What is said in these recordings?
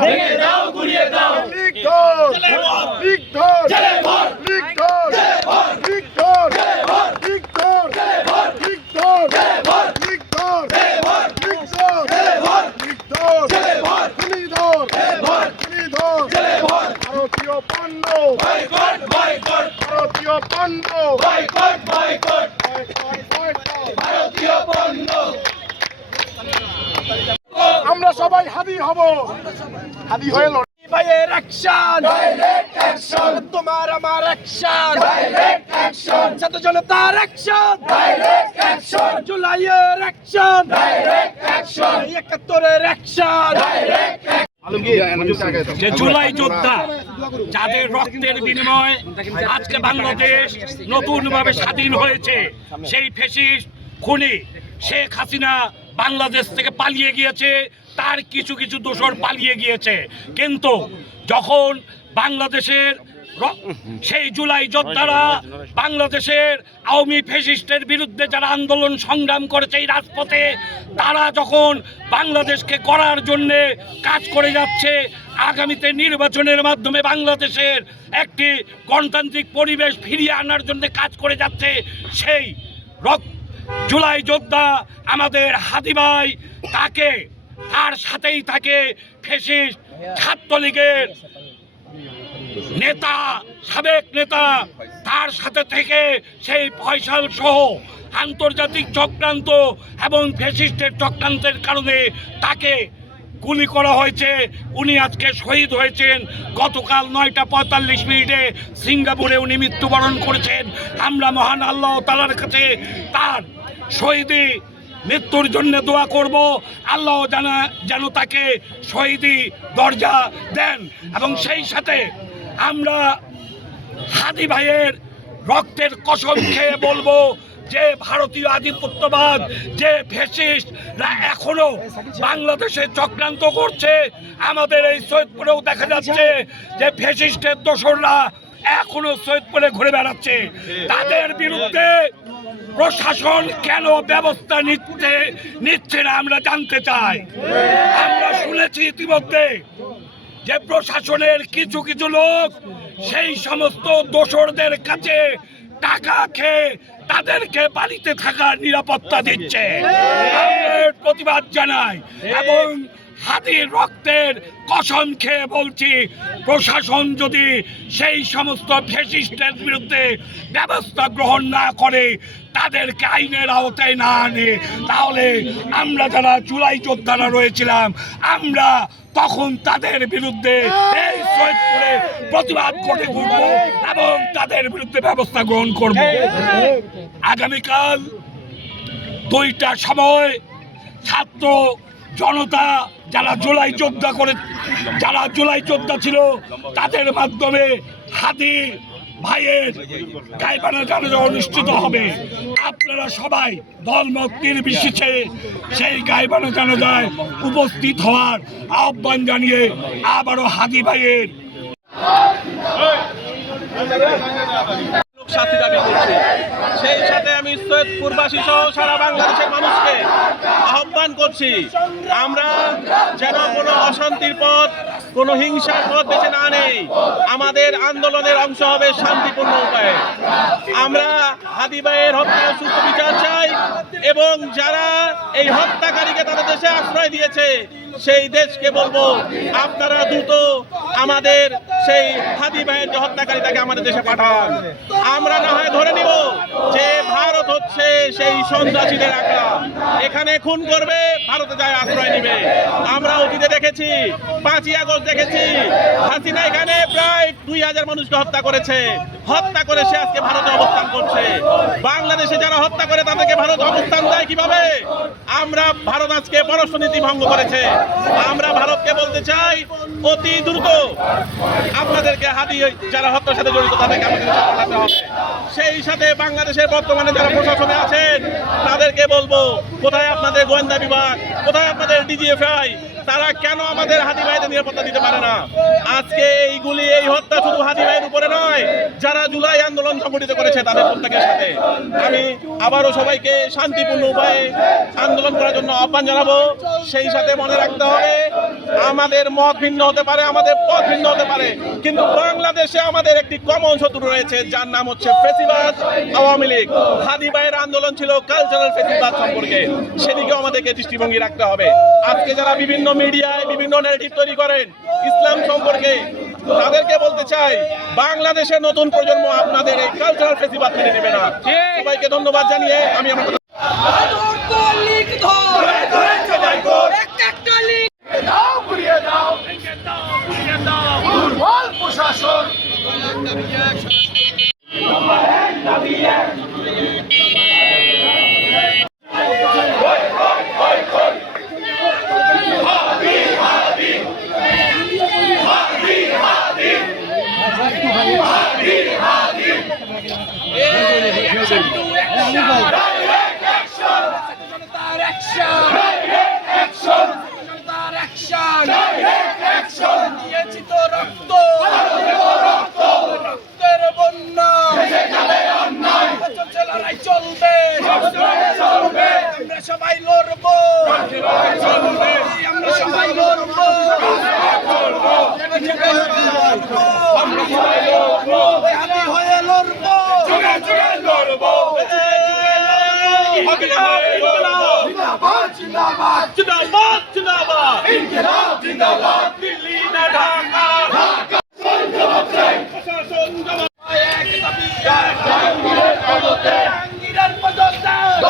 ভেঙে দাও গুড়িয়ে দাও লীগ ধর লীগ ধর জেলে ভর লীগ ধর জেলে ভর লীগ ধর জেলে ভর লীগ ধর জেলে ভর লীগ ধর জেলে ভর লীগ ধর জেলে ভর লীগ ধর জেলে ভর লীগ ধর জেলে ভর খুনি ধর জেলে ভর খুনি ধর জেলে ভর ভারতীয় পণ্য বয়কট বয়কট ভারতীয় পণ্য বয়কট বয়কট ভারতীয় পণ্য আমরা সবাই হাদি হব হাদি হয়ে লড় ভাইয়ের অ্যাকশন ডাইরেক্ট অ্যাকশন তোমার আমার অ্যাকশন ডাইরেক্ট অ্যাকশন ছাত্র জনতার অ্যাকশন ডাইরেক্ট অ্যাকশন জুলাইয়ের অ্যাকশন ডাইরেক্ট অ্যাকশন ৭১-এর অ্যাকশন ডাইরেক্ট যে জুলাই যোদ্ধা যাদের রক্তের বিনিময়ে আজকে বাংলাদেশ নতুনভাবে স্বাধীন হয়েছে, সেই ফ্যাসিস্ট খুনি শেখ হাসিনা বাংলাদেশ থেকে পালিয়ে গিয়েছে, তার কিছু কিছু দোসর পালিয়ে গিয়েছে। কিন্তু যখন বাংলাদেশের সেই জুলাই যোদ্ধারা বাংলাদেশের আওয়ামী ফ্যাসিস্টের বিরুদ্ধে যারা আন্দোলন সংগ্রাম করেছে এই রাজপথে, তারা যখন বাংলাদেশকে করার জন্যে কাজ করে যাচ্ছে, আগামীতে নির্বাচনের মাধ্যমে বাংলাদেশের একটি গণতান্ত্রিক পরিবেশ ফিরিয়ে আনার জন্য কাজ করে যাচ্ছে, সেই জুলাই যোদ্ধা আমাদের হাদি ভাই, তার সাথেই থাকে ফ্যাসিস্ট ছাত্রলীগের নেতা, সাবেক নেতা, তার সাথে থেকে সেই ফয়সাল সহ আন্তর্জাতিক চক্রান্ত এবং ফ্যাসিস্টের চক্রান্তের কারণে তাকে গুলি করা হয়েছে। উনি আজকে শহীদ হয়েছেন। গতকাল ৯টা ৪৫ সিঙ্গাপুরে উনি মৃত্যুবরণ করেছেন। আমরা মহান আল্লাহ তাআলার কাছে তার শহীদি মৃত্যুর জন্য দোয়া করব, আল্লাহ যেন তাকে শহীদি দরজা দেন। এবং সেই সাথে আমরা হাদি ভাইয়ের রক্তের কসম খেয়ে বলবো যে ভারতীয় আধিপত্যবাদ, যে ফ্যাসিস্টরা এখনো বাংলাদেশে চক্রান্ত করছে, আমাদের এই সৈয়দপুরেও দেখা যাচ্ছে যে ফ্যাসিস্টের দোসররা এখনো সৈয়দপুরে ঘুরে বেড়াচ্ছে। তাদের বিরুদ্ধে প্রশাসন কেন ব্যবস্থা নিচ্ছে না আমরা জানতে চাই। আমরা শুনেছি ইতিমধ্যে যে প্রশাসনের কিছু কিছু লোক সেই সমস্ত দোসরদের কাছে টাকা খেয়ে তাদেরকে বাড়িতে থাকার নিরাপত্তা দিচ্ছে। আমরা প্রতিবাদ জানাই এবং হাদির রক্তের কসম খেয়ে বলছি, প্রশাসন যদি সেই সমস্ত ফ্যাসিস্টের বিরুদ্ধে ব্যবস্থা গ্রহণ না করে, তাদেরকে আইনের আওতায় না আনে, তাহলে আমরা যারা জুলাই যোদ্ধারা রয়েছিলাম, আমরা তখন তাদের বিরুদ্ধে এই সৈয়দপুরে প্রতিবাদ করে ঘুরব এবং তাদের বিরুদ্ধে ব্যবস্থা গ্রহণ করব। আগামীকাল 2টার সময় ছাত্র জনতা যারা জুলাই যোদ্ধা ছিল, তাদের মাধ্যমে হাদি ভাইয়ের গাইবানা জানাজা অনুষ্ঠিত হবে। আপনারা সবাই দলমত নির্বিশেষে সেই গাইবানা জানাজায় উপস্থিত হওয়ার আহ্বান জানিয়ে আবারও হাদি ভাইয়ের শাস্তি দাবি করছি। সেই সাথে আমি সৈয়দপুরবাসী সহ সারা বাংলাদেশের মানুষকে আহ্বান করছি, আমরা যেন কোনো অশান্তির পথ, কোনো হিংসার পথ বেছে না নেই। আমাদের আন্দোলনের অংশ হবে শান্তিপূর্ণ উপায়ে। আমরা হাদি ভাইয়ের হত্যার সুষ্ঠু বিচার চাই এবং যারা এই হত্যাকারীকে তাদের দেশে আশ্রয় দিয়েছে, সেই দেশকে বলবো আপনারা দ্রুত আমাদের সেই হাদি ভাইয়ের যে হত্যাকারী তাকে আমাদের দেশে পাঠান। আমরা না হয় ধরে নিব যে ভারত হচ্ছে সেই সন্ত্রাসীদের আখড়া, এখানে খুন করবে, ভারতে যায় আশ্রয় নিবে। আমরা অতীতে দেখেছি, 5ই আগস্ট দেখেছি, হাসিনা এখানে প্রায় 2000 মানুষকে হত্যা করেছে। হত্যা করে সে আজকে ভারতে অবস্থান করছে। বাংলাদেশে যারা হত্যা করে তাদেরকে ভারত অবস্থান দেয় কিভাবে? ভারত আজকে পররাষ্ট্রনীতি ভঙ্গ করেছে। আমরা ভারতকে বলতে চাই, অতি দ্রুত আপনাদেরকে হাদি যারা হত্যার সাথে জড়িত তাদেরকে আমাদের দেশে পাঠাতে হবে। সেই সাথে বাংলাদেশের বর্তমানে যারা প্রশাসনে আছেন তাদেরকে বলবো, কোথায় আপনাদের গোয়েন্দা বিভাগ, কোথায় আপনাদের ডিজিএফআই, তারা কেন আমাদের হাদি ভাইদের নিরাপত্তা দিতে পারে না? আজকে এইগুলি, এই হত্যা শুধু হাদি ভাইয়ের উপরে নয়, যারা জুলাই আন্দোলন সংগঠিত করেছে তাদের প্রত্যেকের সাথে। আমি আবারও সবাইকে শান্তিপূর্ণ উপায়ে আন্দোলন করার জন্য আহ্বান জানাবো। সেই সাথে মনে রাখতে হবে আমাদের মত ভিন্ন হতে পারে, আমাদের পথ ভিন্ন হতে পারে, কিন্তু বাংলাদেশে আমাদের একটি কমন শত্রু রয়েছে, যার নাম হচ্ছে ফ্যাসিবাদ আওয়ামী লীগ। হাদি ভাইয়ের আন্দোলন ছিল কালচারাল ফ্যাসিবাদ সম্পর্কে, সেদিকেও আমাদেরকে দৃষ্টিভঙ্গি রাখতে হবে। আজকে যারা বিভিন্ন মিডিয়ায় বিভিন্ন ন্যারেটিভ তৈরি করেন ইসলাম সম্পর্কে, তাদেরকে বলতে চাই, বাংলাদেশের নতুন প্রজন্ম আপনাদের এই কালচারাল ফেস্টিভাল মেনে নেবে না। সবাইকে ধন্যবাদ জানিয়ে আমি আমার কথা দাও ঘুরিয়ে দাও দুর্বল প্রশাসন সবাই লড়বো, আমরা সবাই লড়বো, হাতি হয়ে লড়বো, জিন্দাবাদ জিন্দাবাদ জিন্দাবাদ জিন্দাবাদ ইনকিলাব জিন্দাবাদ দিল্লি না ঢাকা জবাব চাই প্রশাসন জবাব এক দাবি, জাহাঙ্গীরের পদত্যাগ জাহাঙ্গীরের পদত্যাগ,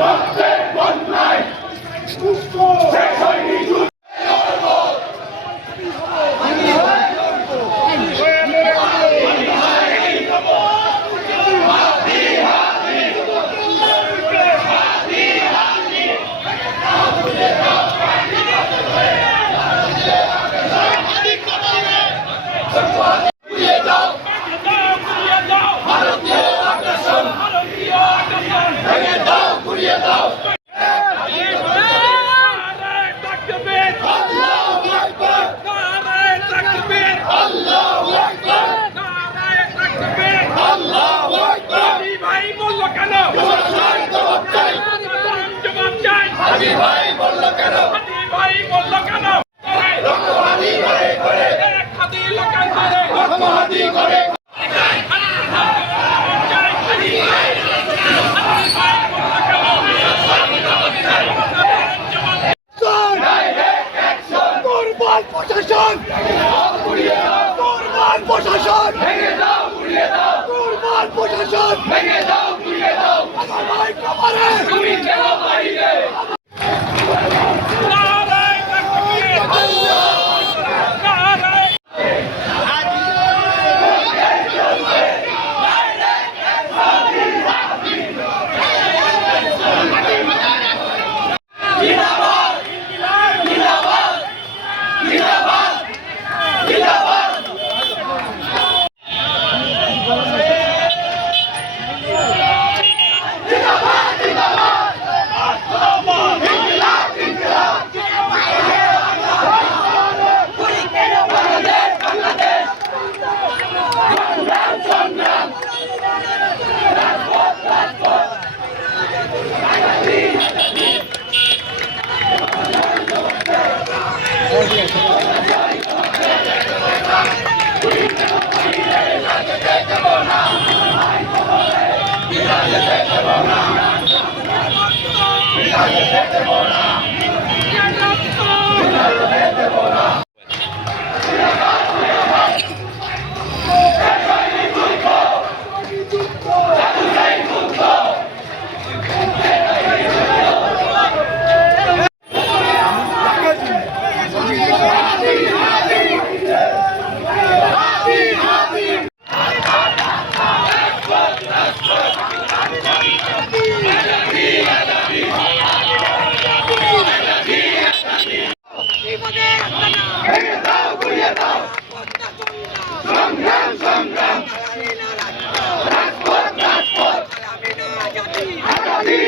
রক্তের বন্যায় শেষ হয়নি যুদ্ধ। ঘুরিয়ে দাও ভারতীয় আগ্রাসন, ভেঙে দাও ঘুরিয়ে দাও। আল্লাহু আকবার আল্লাহু আকবার আল্লাহু আকবার জবাব চাই হাদি ভাই বলল কেন রক্তহাদি করে করে রক্তহাদি করে দুর্বল প্রশাসন, ঘুরিয়ে দাও দুর্বল প্রশাসন, ভেঙে দাও ঘুরিয়ে দাও দুর্বল প্রশাসন, ভেঙে দাও ঘুরিয়ে দাও সবাই কবরে, তুমি কেন বাইরে ভেঙে দাও ঘুরিয়ে দাও সংগ্রাম সংগ্রাম রাজপথ রাজপথ আগামী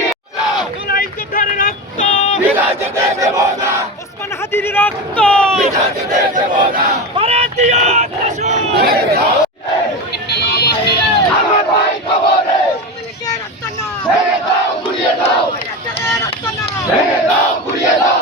বিদায় যেতে দেব না ওসমান হাদির রক্ত, বিদায় যেতে দেব না ভারতীয় আগ্রাসন, আমার ভাই কবরে ভেঙে দাও ঘুরিয়ে দাও ভেঙে দাও ঘুরিয়ে দাও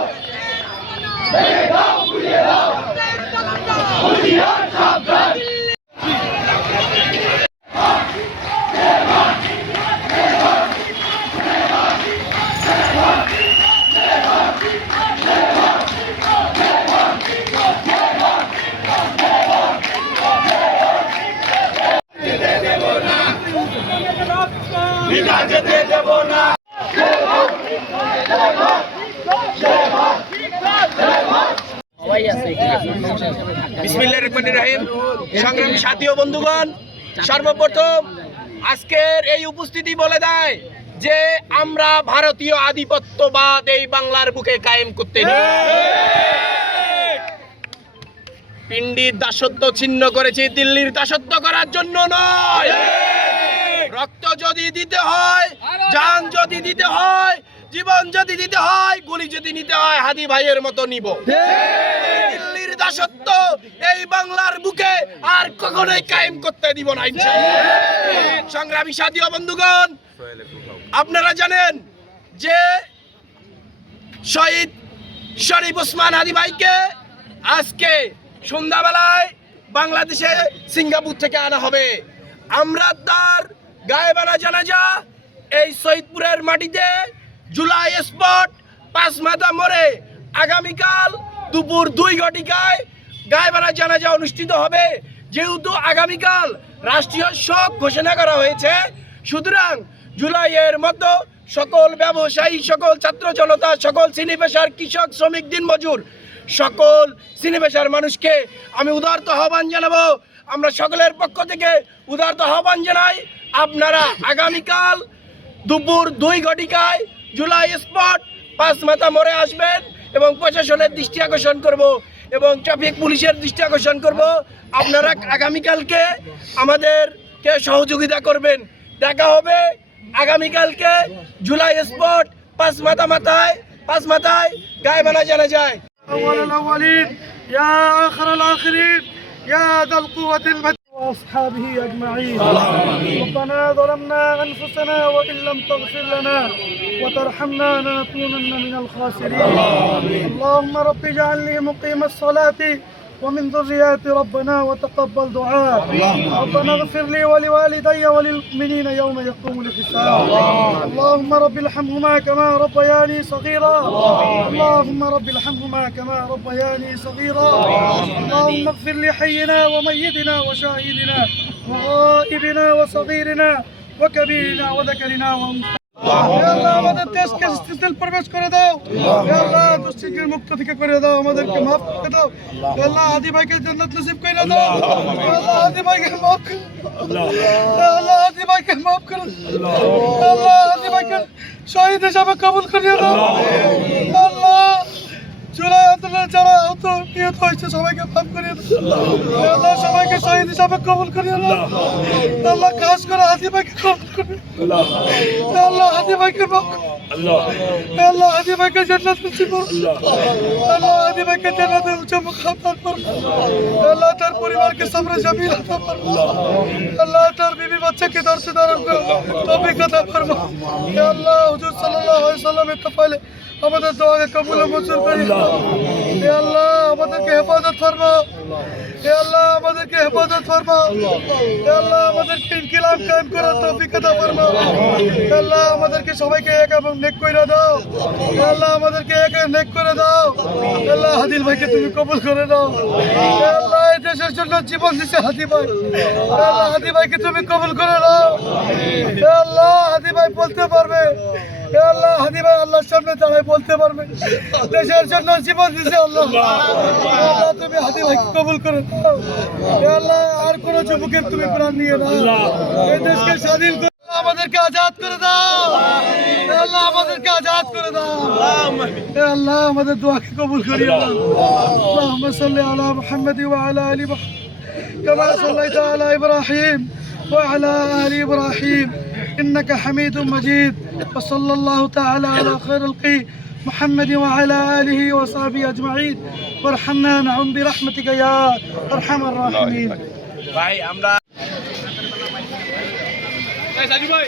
বিসমিল্লাহির রহমানির রহিম। সংগ্রামী সাথী ও বন্ধুগণ, সর্বপ্রথম আজকের এই উপস্থিতি বলে দেয় যে আমরা ভারতীয় আধিপত্যবাদ এই বাংলার বুকে কায়েম করতে পিণ্ডির দাসত্ব ছিন্ন করেছি, দিল্লির দাসত্ব করার জন্য নয়। রক্ত যদি দিতে হয়, জান যদি দিতে হয়, জীবন যদি দিতে হয়, গুলি যদি নিতে হয়, হাদি ভাইয়ের মতো নিব। দিল্লির দাসত্ব এই বাংলার বুকে আর কখনোই কায়েম করতে দিব না ইনশাআল্লাহ। সংগ্রামী সাথী ও বন্ধুগণ, আপনারা জানেন যে শহীদ শরীফ ওসমান হাদি ভাইকে আজকে সন্ধ্যাবেলায় বাংলাদেশে সিঙ্গাপুর থেকে আনা হবে। আমরা তার গায়েবানা জানাজা এই শহীদপুরের মাটিতে জুলাই স্পট 5 মাথা মোড়ে আগামীকাল দুপুর 2 ঘটিকায় গায়েবানা জানাজা অনুষ্ঠিত হবে। যেহেতু আগামীকাল রাষ্ট্রীয় শোক ঘোষণা করা হয়েছে, সুতরাং জুলাইয়ের মতো সকল ব্যবসায়ী, সকল ছাত্র জনতা, সকল শ্রেণী পেশার কৃষক, শ্রমিক, দিনমজুর, সকল শ্রেণী পেশার মানুষকে আমি উদারত আহ্বান জানাবো। আমরা সকলের পক্ষ থেকে উদারত আহ্বান জানাই, আপনারা আগামীকাল দুপুর 2 ঘটিকায় জুলাই স্পট 5 মাথা মোড়ে আসবেন এবং প্রশাসনের দৃষ্টি আকর্ষণ করব এবং ট্রাফিক পুলিশের দৃষ্টি আকর্ষণ করব। আপনারা আগামীকালকে আমাদেরকে সহযোগিতা করবেন। দেখা হবে আগামীকালকে জুলাই স্পট 5 মাথায় গায়েবানা জানাজায়। أول الأولين يا آخر الآخرين يا ذا القوة المتين وأصحابه أجمعين. ربنا ظلمنا أنفسنا وإن لم تغفر لنا وترحمنا لنكونن من الخاسرين. اللهم رب اجعلني مقيم الصلاة ومن ذرياتي ربنا وتقبل دعاء. ربنا اغفر لي ولوالدي وللمؤمنين يوم يقوم الحساب. اللهم رب ارحمهما كما ربياني صغيرا. اللهم رب ارحمهما كما ربياني صغيرا. اللهم اغفر لحينا وميتنا وشاهدنا وغائبنا وصغيرنا وكبيرنا وذكرنا وانثى. يا الله আমাদের দেশকে স্থিতিশীল প্রবেশ করে দাও। ইয়া আল্লাহ দুশ্চিন্তার মুক্ত থেকে করে দাও, আমাদেরকে মাফ করে দাও। ইয়া আল্লাহ হাদি ভাইকে জান্নাত নসিব করে দাও। ইয়া আল্লাহ হাদি ভাইকে মাফ করে দাও। ইয়া আল্লাহ হাদি ভাইকে মাফ করে দাও। ইয়া আল্লাহ হাদি ভাইকে শহীদ হিসেবে কবুল করে দাও। ইয়া আল্লাহ জুলাই আন্দোলনে যারা আহত নিহত হয়েছে সবাইকে মাফ করে দাও। ইয়া আল্লাহ সবাইকে শহীদ হিসেবে কবুল করে দাও। ইয়া আল্লাহ খাস করে হাদি ভাইকে কবুল করে দাও। ইয়া আল্লাহ হাদি ভাইকে মাফ করো। ইয়া আল্লাহ হাদি ভাইকে জান্নাত নসিব করো। ইয়া আল্লাহ হাদি ভাইকে জান্নাতে উঁচু মুকাম দান করো। ইয়া আল্লাহ তার পরিবারকে সবরে জামিল আতা ফরমাও। ইয়া আল্লাহ তার বিবি বাচ্চাকে দর্শন দান করো, তৌফিক আতা ফরমাও। ইয়া আল্লাহ হুজুর সাল্লাল্লাহু আলাইহি ওয়াসাল্লামের তফাইলে আমাদের দোয়াকে কবুল ও মঞ্জুর করে দাও। ইয়া আল্লাহ আমাদেরকে হেফাজত ফরমাও। ইয়া আল্লাহ আমাদেরকে হেফাজত ফরমাও। ইয়া আল্লাহ আমাদেরকে ইনকিলাব কায়েম করার তৌফিক আতা ফরমাও। ইয়া আল্লাহ আমাদেরকে সবাইকে এক এবং নেক করে দাও। ইয়া আল্লাহ আমাদেরকে এক নেক করে দাও। ইয়া আল্লাহ হাদিল ভাইকে তুমি কবুল করে দাও। ইয়া আল্লাহ এই দেশের জন্য জীবন দিয়েছে হাদি ভাই। ইয়া আল্লাহ হাদি ভাইকে তুমি কবুল করে দাও। ইয়া আল্লাহ হাদি ভাই বলতে পারবে, ইয়া আল্লাহ হাদি ভাই আল্লাহর সামনে দাঁড়ায় বলতে পারবে দেশের জন্য জীবন দিয়েছে আল্লাহ। ইয়া আল্লাহ তুমি হাদি ভাইকে কবুল করে দাও। ইয়া আল্লাহ আর কোন যুবকের তুমি প্রাণ নিয়ে নাও, এই দেশকে স্বাধীন করে আমাদেরকে আজাদ করে দাও। ইয়া আল্লাহ আমাদেরকে আজাদ করে দাও। ইয়া আল্লাহ আমাদের দোয়াকে কবুল করিয়ে দাও। আল্লাহুম্মা সাল্লি আলা মুহাম্মাদ ওয়া আলা আলি মুহাম্মাদ কামা সাল্লাইতা আলা ইব্রাহিম ওয়া আলা আলি ইব্রাহিম إنك حميد مجيد. وصلى الله تعالى على خير الخلق محمد وعلى آله وصحبه أجمعين وارحمنا نعم برحمتك يا أرحم الراحمين. ভাই আমরা সাজু ভাই